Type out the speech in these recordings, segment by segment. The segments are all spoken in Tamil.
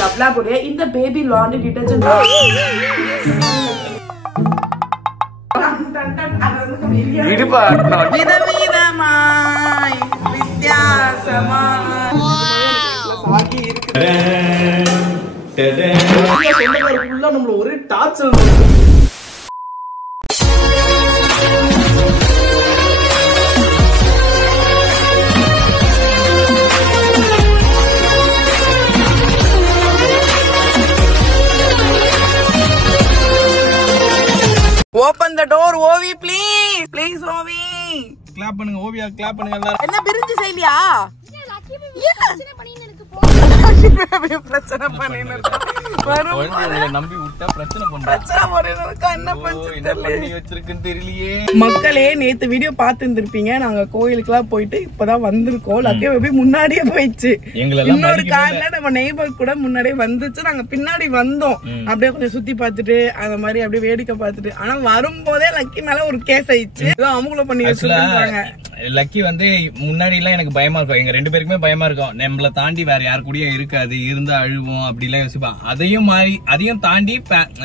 லவ்லாபுடைய இந்த பேபி லாண்ட்ரி டிடர்ஜென்ட் விதவிதமாய் வித்தியாசமாய் நம்மள ஒரு torture. Open the door, Ovi, please. Please, Ovi. Clap பண்ணுங்க ஓவியா, clap பண்ணுங்க எல்லாரும். என்ன பிரிஞ்சு செய்யலையா? பிரச்சனை பண்ணிட்டு மக்களே நேத்து வீடியோ பார்த்து இருந்திருப்பீங்க. நாங்க கோயிலுக்கு எல்லாம் போயிட்டு இப்பதான் வந்திருக்கோம். லக்கியா பேபி முன்னாடியே போயிடுச்சு. இன்னொரு கார்ல நம்ம நெய்பர் கூட முன்னாடியே வந்துச்சு. நாங்க பின்னாடி வந்தோம். அப்படியே கொஞ்சம் சுத்தி பார்த்துட்டு அந்த மாதிரி அப்படியே வேடிக்கை பார்த்துட்டு. ஆனா வரும்போதே லக்கி மேல ஒரு கேஸ் ஆயிடுச்சு. அவங்கள பண்ணி வச்சிருக்காங்க. லக்கி வந்து முன்னாடி எல்லாம் எனக்கு பயமா இருக்கும். எங்க 2 பேருக்குமே பயமா இருக்கும். நம்மள தாண்டி வேற யாரு கூடயும் இருக்காது, இருந்தா அழுவோம் அப்படி எல்லாம் யோசிப்பான். அதையும் தாண்டி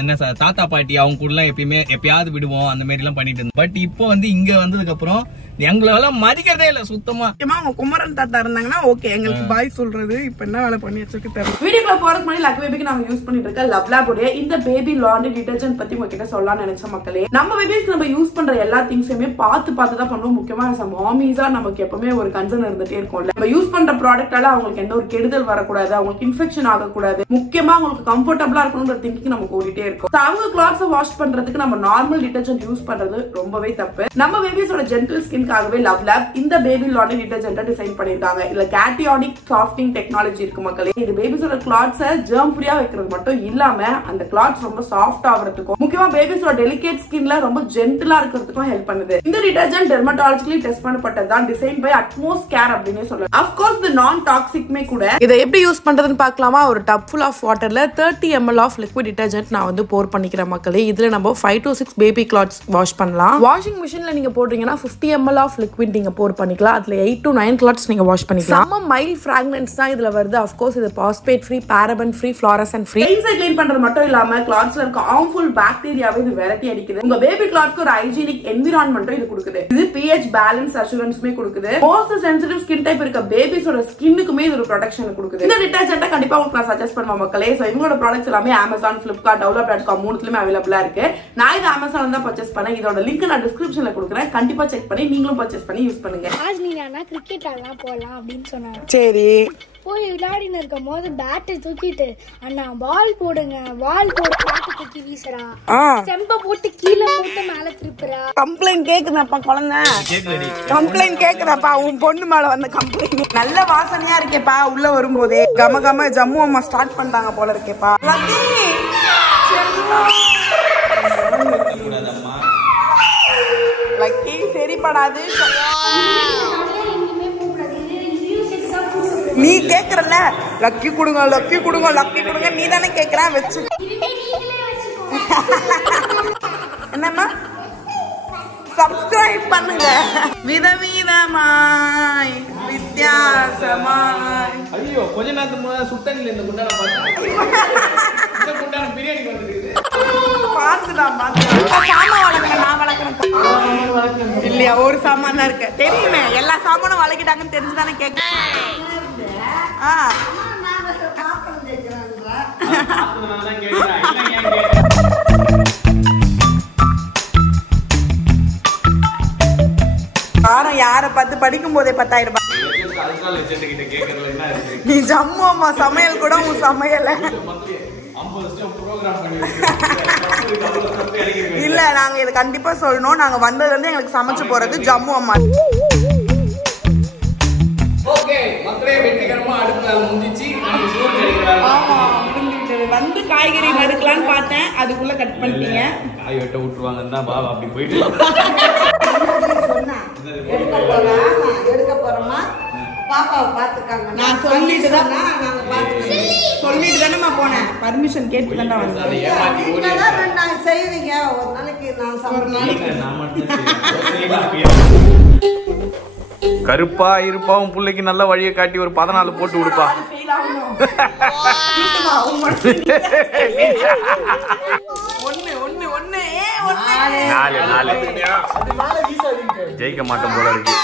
என்ன தாத்தா பாட்டி அவங்க கூட எல்லாம் எப்பயாவது விடுவோம் அந்த மாதிரி எல்லாம் பண்ணிட்டு இருந்தோம். பட் இப்போ வந்து இங்க வந்ததுக்கு அப்புறம் எங்களெல்லாம் மதிக்கிறதே இல்ல சுத்தமா. அவங்க குமரன் தாத்தா இருந்தாங்கன்னா ஓகே எங்களுக்கு பாய் சொல்றது. இப்ப என்ன வேலை பண்ணி வச்சிருக்கு தெரியல. வீடியோக்குள்ள போறதுக்கு முன்னாடி லக்கி பேபிக்கு நாங்க யூஸ் பண்ணிட்டு இருக்க லவ்லாபுடைய இந்த பேபி லாண்ட்ரி டிடர்ஜென்ட் பத்தி உங்ககிட்ட சொல்லலாம்னு நினைச்ச மக்களே. நம்ம பேபிஸ்க்கு நம்ம யூஸ் பண்ற எல்லா திங்ஸுமே பார்த்து தான் பண்ணுவோம். முக்கியமா மாமிஸா நமக்கு எப்பவுமே ஒரு கன்சர்ன் இருந்துட்டே இருக்கும்ல. நம்ம யூஸ் பண்ற ப்ராடக்டால அவங்களுக்கு எந்த ஒரு கெடுதல் வரக்கூடாது, அவங்களுக்கு இன்ஃபெக்ஷன் ஆகக்கூடாது, முக்கியமா அவங்களுக்கு கம்ஃபர்டபுளா இருக்கணும்ன்ற திங்கிங் நமக்கு ஓடிட்டே இருக்கும். அவங்க கிளாத்ஸ் வாஷ் பண்றதுக்கு நம்ம நார்மல் டிடர்ஜென்ட் யூஸ் பண்றது ரொம்பவே தப்பு. நம்ம பேபிஸோட ஜென்டில் ஸ்கின்காகவே லவ்லாப் இந்த பேபி லாண்ட்ரி டிடர்ஜென்ட் டிசைன் பண்ணிருக்காங்க. இதுல கேட்டியானிக் சாஃப்டிங் டெக்னாலஜி இருக்கு மக்களே. இது பேபிஸோட கிளாத்ஸை ஜெர்ம் ஃப்ரீயா வைக்கிறது மட்டும் இல்லாம அந்த கிளாத்ஸ் ரொம்ப சாஃப்ட் ஆகிறதுக்கும், முக்கியமா பேபிஸோட டெலிகேட் ஸ்கின்ல ரொம்ப ஜென்டிலா இருக்கிறதுக்கும் ஹெல்ப் பண்ணுது. இந்த டிடர்ஜென்ட் டெர்மட்டாலஜிக்கலி டெஸ்ட் பண்ணப்பட்டதுதான், டிசைன் பை அட்மோஸ்ட் கேர் அப்படின்னு சொல்லலாம். ஆஃப் கோர்ஸ் இது நான் டாக்ஸிக்மே கூட. இதை எப்படி யூஸ் பண்றதுன்னு பார்க்கலாமா? ஒரு டப் ஃபுல் ஆஃப் வாட்டர்ல 30 ml ஆஃப் லிக்விட் டிடர்ஜென்ட் நான் வந்து போர் பண்ணிக்கிறேன் மக்களே. இதுல நம்ம 5 to 6 பேபி கிளாத்ஸ் வாஷ் பண்ணலாம். வாஷிங் மிஷின்ல நீங்க போடுறீங்கன்னா 50 ml ஆஃப் லிக்விட் நீங்க போர் பண்ணிக்கலாம். அதுல 8 to 9 கிளாத்ஸ் நீங்க வாஷ் பண்ணிக்கலாம். நம்ம மைல்ட் ஃபிராக்ரன்ஸ் தான் இதுல வருது. ஆஃப் கோர்ஸ் இது phosphate free, paraben free, fluorescent free. Inside clean பண்றது மட்டும் இல்லாம கிளாத்ஸ்ல இருக்க ஹார்ம்ஃபுல் பாக்டீரியாவை இது விரட்டி அடிக்குது. உங்க பேபி கிளாத்க்கு ஒரு ஹைஜீனிக் என்விரான்மென்ட் இது கொடுக்குது. இது pH பேலன்ஸ் அஷூரன்ஸ்மே கொடுக்குது. மோஸ்ட் சென்சிட்டிவ் ஸ்கின் டைப் இருக்க பேபிஸோட ஸ்கின்னுக்குமே இது ஒரு ப்ரொடெக்ஷன் கொடுக்குது. இந்த டிடர்ஜென்ட்டை கண்டிப்பா உங்களுக்கு நான் சஜஸ்ட் பண்ணுவேன் மக்களே. சோ இவங்களோட ப்ராடக்ட்ஸ் எல்லாமே Amazon, Flipkart, Dowla.com மூணுத்துலயுமே அவைலபிளா இருக்கு. நான் இது Amazon தான் பர்ச்சேஸ் பண்ணேன். இதோட லிங்க் நான் டிஸ்கிரிப்ஷன்ல கொடுக்குறேன். கண்டிப்பா செக் பண்ணி நீங்களும் பர்ச்சேஸ் பண்ணி யூஸ் பண்ணுங்க. ஆஸ்மினா கிரிக்கெட் ஆடலாம் போலாம் அப்படின்னு சொன்னாங்க. சரி போய் விளையாடின்னு இருக்கும் போது பேட்டை தூக்கிட்டு அண்ணா பால் போடுங்க, பால் போட்டு பேட்டை தூக்கி வீசுறா, செம்ப போட்டு கீழே போட்டு மேல திருப்புறா. கம்ப்ளைண்ட் கேக்குதாப்பா குழந்தை, கம்ப்ளைண்ட் கேக்குதாப்பா உன் பொண்ணு மேல வந்த கம்ப்ளைண்ட். நல்ல வாசனையா இருக்கேப்பா உள்ள வரும்போதே. கம கம ஜம்மு அம்மா ஸ்டார்ட் பண்ணிட்டாங்க போல இருக்கேப்பா. லக்கி சரிப்படாது. நீ கேக்குறல லக்கி கொடுங்க, லக்கி கொடுங்க, லக்கி கொடுங்க, நீ தானே கேக்குற வச்சு. என்னம்மா சப்ஸ்கிரைப் பண்ணுங்க. விதவிதமாய் வித்தியாசமாய். ஐயோ கொஞ்ச நேரத்துக்கு சுத்தனில இந்த குண்டான பார்த்தா இந்த குண்டான பிரியாணி வந்துருக்குது. பாத்துதான் சாமான் வளர்க்கணும். நான் வளர்க்கணும் இல்லையா? ஒரு சாமான் தான் இருக்கு தெரியுமே. எல்லா சாமானும் வளர்க்கிட்டாங்கன்னு தெரிஞ்சுதானே கேட்க. காரம் யார பார்த்து படிக்கும் போதே 10,000 ரூபாய். நீ ஜம்மு அம்மா சமையல் கூட உன் சமையல இல்ல. நாங்க இதை கண்டிப்பா சொல்லணும். நாங்க வந்ததுல இருந்து எங்களுக்கு சமைச்சு போறது ஜம்மு அம்மா. ஓகே மக்களே, வெற்றிகரமா அடுத்த நாள் முடிஞ்சிச்சு. நம்ம சோறு கறிக்கிறாங்க. ஆமா முடிஞ்சிட்டது. வந்து காய்கறி நறுக்கலாம்னு பார்த்தேன், அதுக்குள்ள கட் பண்ணிட்டீங்க. காய் வெட்ட விட்டுருவாங்கன்னா வா அப்படி போயிட்டு சொன்னா எடுக்க போறோமா பாப்பாவை பாத்துக்காங்க. நான் சொல்லிட்டு தான் சொல்லிட்டு தானேமா போனேன். பர்மிஷன் கேட்டு தான்டா வந்தேன். நீங்க தான் 2 நாள் செய்வீங்க. ஒரு நாளைக்கு நான் நான் மட்டும் கருப்பா இருப்பாவும் பிள்ளைக்கு நல்ல வழியை காட்டி ஒரு 14 போட்டு விடுப்பா. ஜெயிக்க மாட்டோம் போல இருக்கு.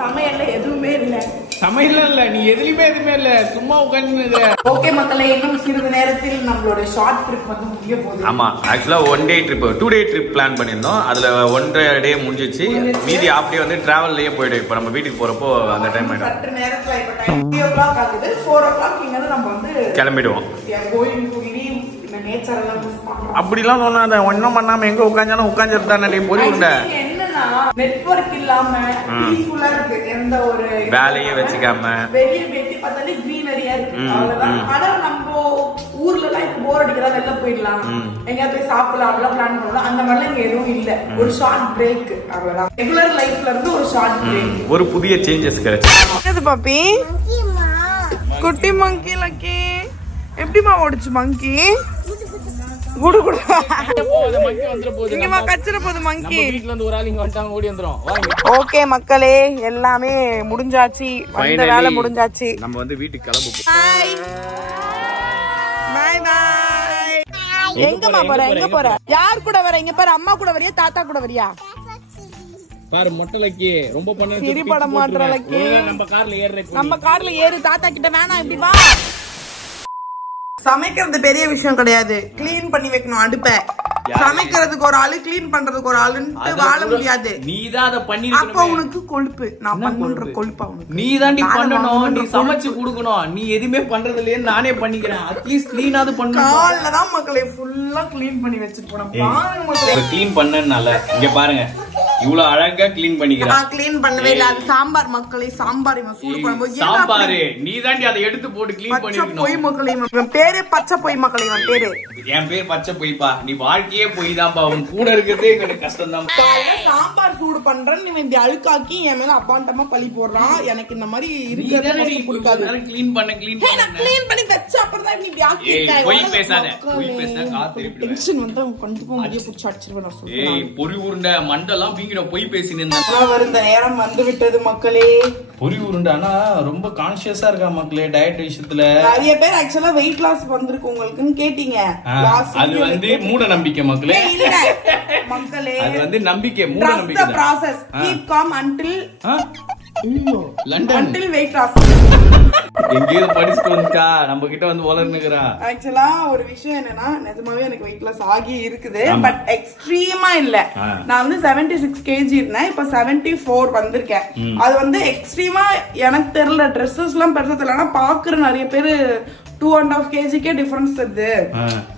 சமையல்ல எதுவுமே இல்ல. சமையல்ல இல்ல, நீ எதுலயுமே எதுவுமே இல்ல, சும்மா உட்கார்ந்து. ஓகே மக்களே, இன்னும் சிறிது நேரத்தில் நம்மளோட ஷார்ட் ட்ரிப் வந்து முடிய போகுது. ஆமா, ஆக்சுவலா 1 day trip 2 day trip plan பண்ணிருந்தோம். அதுல 1.5 day முடிஞ்சிச்சு. மீதி அப்படியே வந்து டிராவல்லயே போயிடும். இப்ப நம்ம வீட்டுக்கு போறப்போ அந்த டைம் ஆயிடும். சற்று நேரத்துல இப்ப டைம் 3 o'clock ஆகுது. 4 o'clock இங்க நம்ம வந்து கிளம்பிடுவோம். அப்படிலாம் சொன்னாத, ஒன்னும் பண்ணாம எங்க உட்காந்தாலும் உட்காந்துருந்தானே போயிடுங்க. என்னன்னா நெட்வொர்க் இல்லாம பீஸ்ஃபுல்லா இருக்கு. எந்த ஒரு வேலையே வச்சுக்காம வெளிய வெட்டி பார்த்தாலே கிரீனரியா இருக்கு. அவ்வளவுதான். ஆனா நம்ம ஊர்ல எல்லாம் இப்ப போர் அடிக்கிறதா வெளில போயிடலாம், எங்கேயாவது போய் சாப்பிடலாம், அப்படிலாம் பிளான் பண்ணலாம். அந்த மாதிரிலாம் இங்க எதுவும் இல்ல. ஒரு ஷார்ட் பிரேக், அவ்வளவுதான். ரெகுலர் லைஃப்ல இருந்து ஒரு ஷார்ட் பிரேக், ஒரு புதிய சேஞ்சஸ் கிடைச்சு. பாப்பி குட்டி மங்கி லக்கி எப்படிமா ஓடுச்சு மங்கி? குடு குடு இங்கமா கச்சிர போகுது மங்கி. வீட்ல இருந்து ஒரு ஆள் இங்க வந்துட்டாங்க, ஓடி வந்துரும். ஓகே மக்களே, எல்லாமே முடிஞ்சாச்சு. வந்த வேலை முடிஞ்சாச்சு. நம்ம வந்து வீட்டுக்கு கிளம்புவோம். By by. எங்கமா போற? எங்க போற? யார் கூட வர? இங்க பாரு, அம்மா கூட வரியா தாத்தா கூட வரியா? பாரு மொட்டலக்கி ரொம்ப பண்ண சிரி பட மாட்டறலக்கி. நம்ம கார்ல ஏறு, தாத்தா கிட்ட வேணாம், இப்படி வா. சமைக்கிறது பெரிய விஷயம் கிடையாது, கிளீன் பண்ணி வைக்கணும் அடுப்பை. சமைக்கிறதுக்கு ஒரு ஆளு, கிளீன் பண்றதுக்கு ஒரு ஆளுன்னு வாழ முடியாது. நீதான் அத பண்ணி அப்ப உனக்கு கொழுப்பு, நான் பண்ற கொழுப்பா உனக்கு. நீதாண்டி பண்ணணும், நீ சமைச்சு குடுக்கணும். நீ எதுவுமே பண்றது இல்லையே, நானே பண்ணிக்கிறேன். அட்லீஸ்ட் கிளீனாவது பண்ணணும். காலைல தான் மக்களே ஃபுல்லா கிளீன் பண்ணி வச்சிட்டு போறேன். பாருங்க மக்களே, கிளீன் பண்ணனால இங்க பாருங்க இவ்வளவு அழகா கிளீன் பண்ணிக்கிறேன். நான் கிளீன் பண்ணவே இல்ல. அது சாம்பார் மக்களே, சாம்பார் இவன் சூடு பண்ணும்போது சாம்பார் நீதாண்டி அதை எடுத்து போட்டு கிளீன் பண்ணிக்கணும். பொய் மக்களே, இவன் பேரே பச்சை பொய் மக்களே. இவன் பேரு, என் பேர் பச்சை பொய்ப்பா. நீ வாழ்க்கையே பொய் தான்ப்பா. உன் கூட இருக்கிறதே எனக்கு கஷ்டம் தான். சாம்பார் சூடு பண்றேன்னு இவன் இப்படி அழுக்காக்கி என் மேல அப்பாண்டமா பழி போடுறான். எனக்கு இந்த மாதிரி இருக்கிறது பிடிக்காது. கிளீன் பண்ண கிளீன் பண்ண கிளீன் பண்ணி வச்ச அப்புறம் தான் இப்படி ஆக்கி இருக்காய். பொய் பேசாத, பொய் பேசாத. காத்திருப்பேன். டென்ஷன் வந்து கண்டிப்பா முடிய புடிச்சு அடிச்சிருவேன் நான் சொல்றேன். ஏய் பொறி உருண்டை மண்டெல்லாம் வீங்கிட பொய் பேசினேன். வருந்த நேரம் வந்து விட்டது மக்களே. பொறி உருண்டை ஆனா ரொம்ப கான்ஷியஸா இருக்கா மக்களே டயட் விஷயத்துல. நிறைய பேர் ஆக்சுவலா வெயிட் லாஸ் வந்திருக்கு உங்களுக்குன்னு கேட்டீங்க. அது வந்து மூட நம்பிக்கை மக்களே. மக்களே அது வந்து நம்பிக்கை, மூட நம்பிக்கை. The process. Keep calm until London until weight loss. எங்கேயோ படிச்சுட்டு வந்துட்டா நம்ம கிட்ட வந்து வளர்ந்துக்கிறா. ஆக்சுவலா ஒரு விஷயம் என்னன்னா, நிஜமாவே எனக்கு வெயிட் லாஸ் ஆகி இருக்குது, பட் எக்ஸ்ட்ரீமா இல்ல. நான் வந்து 76 kg இருந்தேன், இப்ப 74 வந்திருக்கேன். அது வந்து எக்ஸ்ட்ரீமா எனக்கு தெரியல, ட்ரெஸ்ஸஸ் எல்லாம் பெருசா தெரியல. ஆனா பாக்குற நிறைய பேரு 2.5 kg டிஃபரன்ஸ் இருக்கு,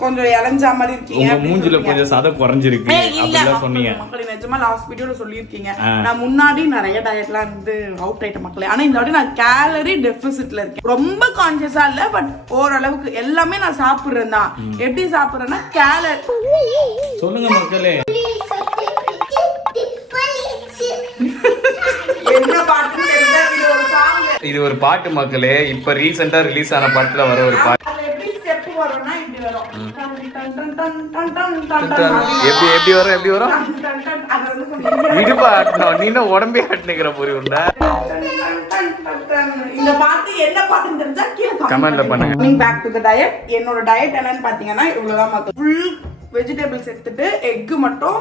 கொஞ்சம் இளஞ்சா மாதிரி இருக்கீங்க, மூஞ்சில கொஞ்சம் சதை குறைஞ்சிருக்கு அப்படிலாம் சொன்னீங்க மக்களே. நிஜமா லாஸ்ட் வீடியோல சொல்லியிருக்கீங்க. நான் முன்னாடி நிறைய டயட்லாம் இருந்து அவுட் ஆயிட்ட மக்களே. ஆனா இந்த வாட்டி நான் கேலரி டெபிசிட்ல இருக்கேன். ரொம்ப கான்சியஸா இல்ல, பட் ஓரளவுக்கு எல்லாமே நான் சாப்பிடுறேன் தான். எப்படி சாப்பிடுறேன்னா கேலரி. சொல்லுங்க மக்களே, என்ன பாட்டு தெரிஞ்சா இது ஒரு சாங். இது ஒரு பாட்டு மக்களே. இப்ப ரீசெண்டா ரிலீஸ் ஆன பாட்டுல வர ஒரு பாட்டு. எப்படி ஸ்டெப் வரும்னா இப்படி வரும். எப்படி வரும் எப்படி வரும்? இடுப்பா ஆட்டணும், நீ என்ன உடம்பே ஆட்டுனுக்கிற பொறி உண்டா? இந்த பாட்டு என்ன பாட்டுன்னு தெரிஞ்சா கீழே கமெண்ட்ல பண்ணுங்க. Back to the diet. என்னோட டயட் என்னன்னு பாத்தீங்கன்னா இவ்வளவுதான் மக்கள். ஃபுல் வெஜிடபிள்ஸ் எடுத்துட்டு எக் மட்டும்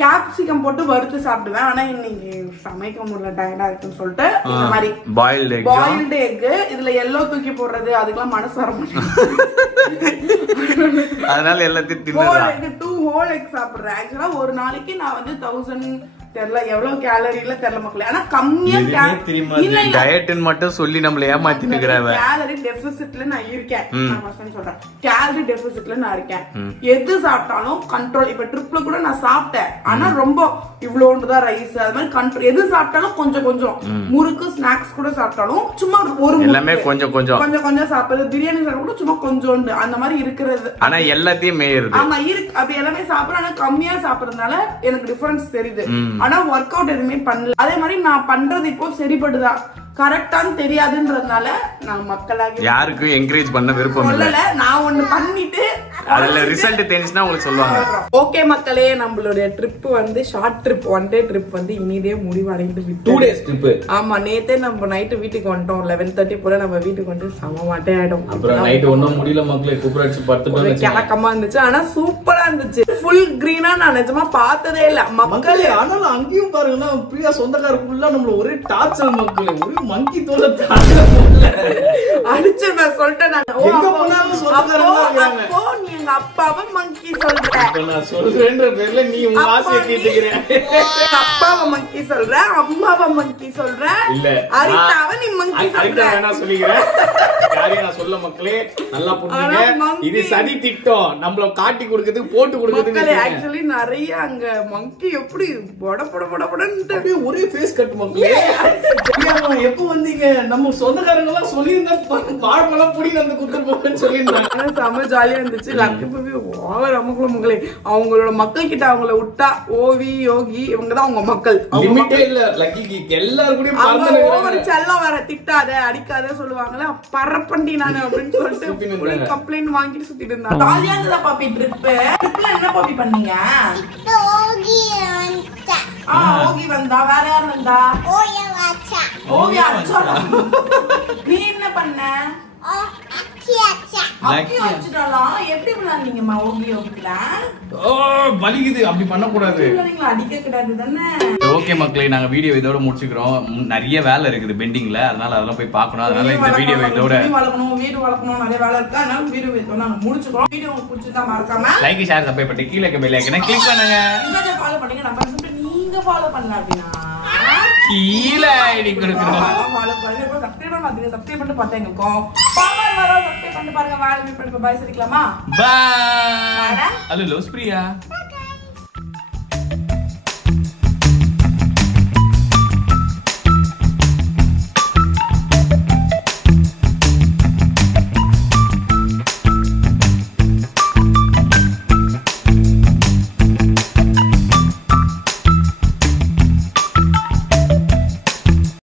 கேப்சிகம் போட்டு வறுத்து சாப்பிடுவேன். ஆனா இன்னைக்கு சமைக்க முடியல, டயர்டா இருக்குன்னு சொல்லிட்டு இந்த மாதிரி பாயில்டு எக், இதுல எல்லோ தூக்கி போடுறது அதுக்கெல்லாம் மனசு வர மாட்டேங்குது. அதனால எல்லாத்தையும் தின்னுறேன். 2 ஹோல் எக் சாப்பிடுறேன். ஆக்சுவலா ஒரு நாளைக்கு நான் வந்து 1000 தெரியல எவ்வளவு கேலரில தெரியல மக்களே. ஆனா கம்மியா டயட்னு மட்டும் சொல்லி நம்மள ஏமாத்தி நிக்கறாங்க. கேலரி டெபிசிட்ல நான் இருக்கேன். நான் ஃபர்ஸ்ட் சொல்றேன், கேலரி டெபிசிட்ல நான் இருக்கேன். எது சாப்பிட்டாலும் கண்ட்ரோல். இப்ப ட்ரிப்ல கூட நான் சாப்பிட்டேன், ஆனா ரொம்ப இவ்வளோண்டு தான் ரைஸ், அது மாதிரி கண்ட்ரோல். எது சாப்பிட்டாலும் கொஞ்சம் கொஞ்சம், முறுக்கு ஸ்நாக்ஸ் கூட சாப்பிட்டாலும் சும்மா ஒரு எல்லாமே கொஞ்சம் கொஞ்சம் கொஞ்சம் கொஞ்சம் சாப்பிடுறது. பிரியாணி சாப்பிட கூட சும்மா கொஞ்சோண்டு அந்த மாதிரி இருக்கிறது. ஆனா எல்லாத்தையும் மேயிறது. ஆமா இருக்கு, அப்படி எல்லாமே சாப்பிடுறேன். ஆனா கம்மியா சாப்பிடுறதுனால எனக்கு டிஃபரன்ஸ் தெரியுது. ஆனா ஒர்க் அவுட் எதுவுமே பண்ணல. அதே மாதிரி நான் பண்றது இப்போ சரிப்படுதா கரெக்டான்னு தெரியாதுன்றதுனால நான் மக்களாக யாருக்கும் என்கரேஜ் பண்ண விருப்பம் சொல்லல. நான் ஒண்ணு பண்ணிட்டு அதுல ரிசல்ட் தெரிஞ்சுனா உங்களுக்கு சொல்லுவாங்க. ஓகே மக்களே, நம்மளுடைய ட்ரிப் வந்து ஷார்ட் ட்ரிப், 1 டே ட்ரிப் வந்து இனிதே முடிவடைந்து விட்டு 2 days ட்ரிப். ஆமா, நேத்தே நம்ம நைட்டு வீட்டுக்கு வந்துட்டோம். 11:30 போல நம்ம வீட்டுக்கு வந்து சம மாட்டே ஆயிடும். அப்புறம் நைட் ஒண்ணும் முடியல மக்களே, குப்புரடிச்சு படுத்துட்டோம். கிழக்கமா இருந்துச்சு, ஆனா சூப்பரா இருந்துச்சு. ஃபுல் கிரீனா நான் நிஜமா பார்த்ததே இல்ல மக்களே. ஆனாலும் அங்கேயும் பாருங்கன்னா பிரியா சொந்தக்கார ஃபுல்லா நம்மள ஒரே டார்ச்சர் மக்களே, ஒரே மங்கி தோல அடிச்சு நான் சொல்லிட்டேன். எங்க போனாலும் சொந்தக்காரங்க இருக்காங்க. அப்போ நீ எங்க அப்பாவை மங்கி சொல்ற. இப்ப நான் சொல்றேன்ற பேர்ல நீ உங்க ஆசையை கேட்டுக்கிற. அப்பாவை மங்கி சொல்ற, அம்மாவை மங்கி சொல்ற, இல்ல அரிதாவை நீ மங்கி சொல்ற. நான் சொல்லிக்கிறேன். யாரையும் நான் சொல்ல மக்களே, நல்லா புரிஞ்சுங்க. இது சதி திட்டம், நம்மள காட்டி கொடுக்கிறதுக்கு போட்டு கொடுக்கிறதுக்கு. ஆக்சுவலி நிறைய அங்க மங்கி எப்படி பொட பொட பொட பொடன்னு அப்படியே ஒரே ஃபேஸ் கட் மக்களே. எப்போ வந்தீங்க? நம்ம சொந்தக்காரங்க எல்லாம் சொல்லியிருந்தா பாடமெல்லாம் புடிங்க அந்த குத்துட்டு போன்னு சொல்லியிருந்தாங்க. செம ஜாலியா இருந்துச்சு. லக்கு பேபி ஓவர் அமுக்குள்ள மக்களே. அவங்களோட மக்கள் கிட்ட அவங்கள விட்டா ஓவி யோகி இவங்கதான் அவங்க மக்கள். லிமிட்டே இல்ல லக்கிக்கு, எல்லாரும் கூட ஓவர் செல்லம் வேற, திட்டாத அடிக்காத சொல்லுவாங்களே, பரப்பண்டி நானு அப்படின்னு சொல்லிட்டு கம்ப்ளைண்ட் வாங்கிட்டு சுத்திட்டு இருந்தாங்க. ஜாலியா இருந்ததா பாப்பி ட்ரிப்? ட்ரிப்ல என்ன பாப்பி பண்ணீங்க? ஓகி வந்தா, வேற யார் வந்தா? ஓகி அச்சா. நீ என்ன பண்ண? எப்படி விளையாடுனீங்கம்மா ஓகி யோகில? வலிக்குது, அப்படி பண்ண கூடாது, அடிக்க கூடாது தானே. ஓகே மக்களே, நாங்க வீடியோ இதோட முடிச்சுக்கிறோம். நிறைய வேலை இருக்குது பெண்டிங்ல, அதனால அதெல்லாம் போய் பார்க்கணும். அதனால இந்த வீடியோ இதோட வளர்க்கணும், வீடு வளர்க்கணும், நிறைய வேலை இருக்கு. அதனால வீடியோ இதோட நாங்க முடிச்சுக்கிறோம். வீடியோ உங்களுக்கு பிடிச்சிருந்தா மறக்காம லைக் ஷேர் சப்ஸ்கிரைப் பண்ணி கீழே இருக்க பெல் ஐகானை கிளிக் பண்ணுங்க. நீங்க ஃபாலோ பண்ணுங்க. நம்ம நீங்க ஃபாலோ பண்ணல அப்படின்னா கீழே ஐடி கொடுக்குறோம். ஃபாலோ பண்ணுங்க. இப்போ சப்ஸ்கிரைப் பண்ணுங்க. சப்ஸ்கிரைப் பண்ணிட்டு பாத்தேங்கக்கோ. பாப்பா வர சப்ஸ்கிரைப் பண்ணி பாருங்க. வாழை மீட் பண்ணி பாய் சொல்லிக்கலாமா? பை. ஹலோ லோஸ் பிரியா.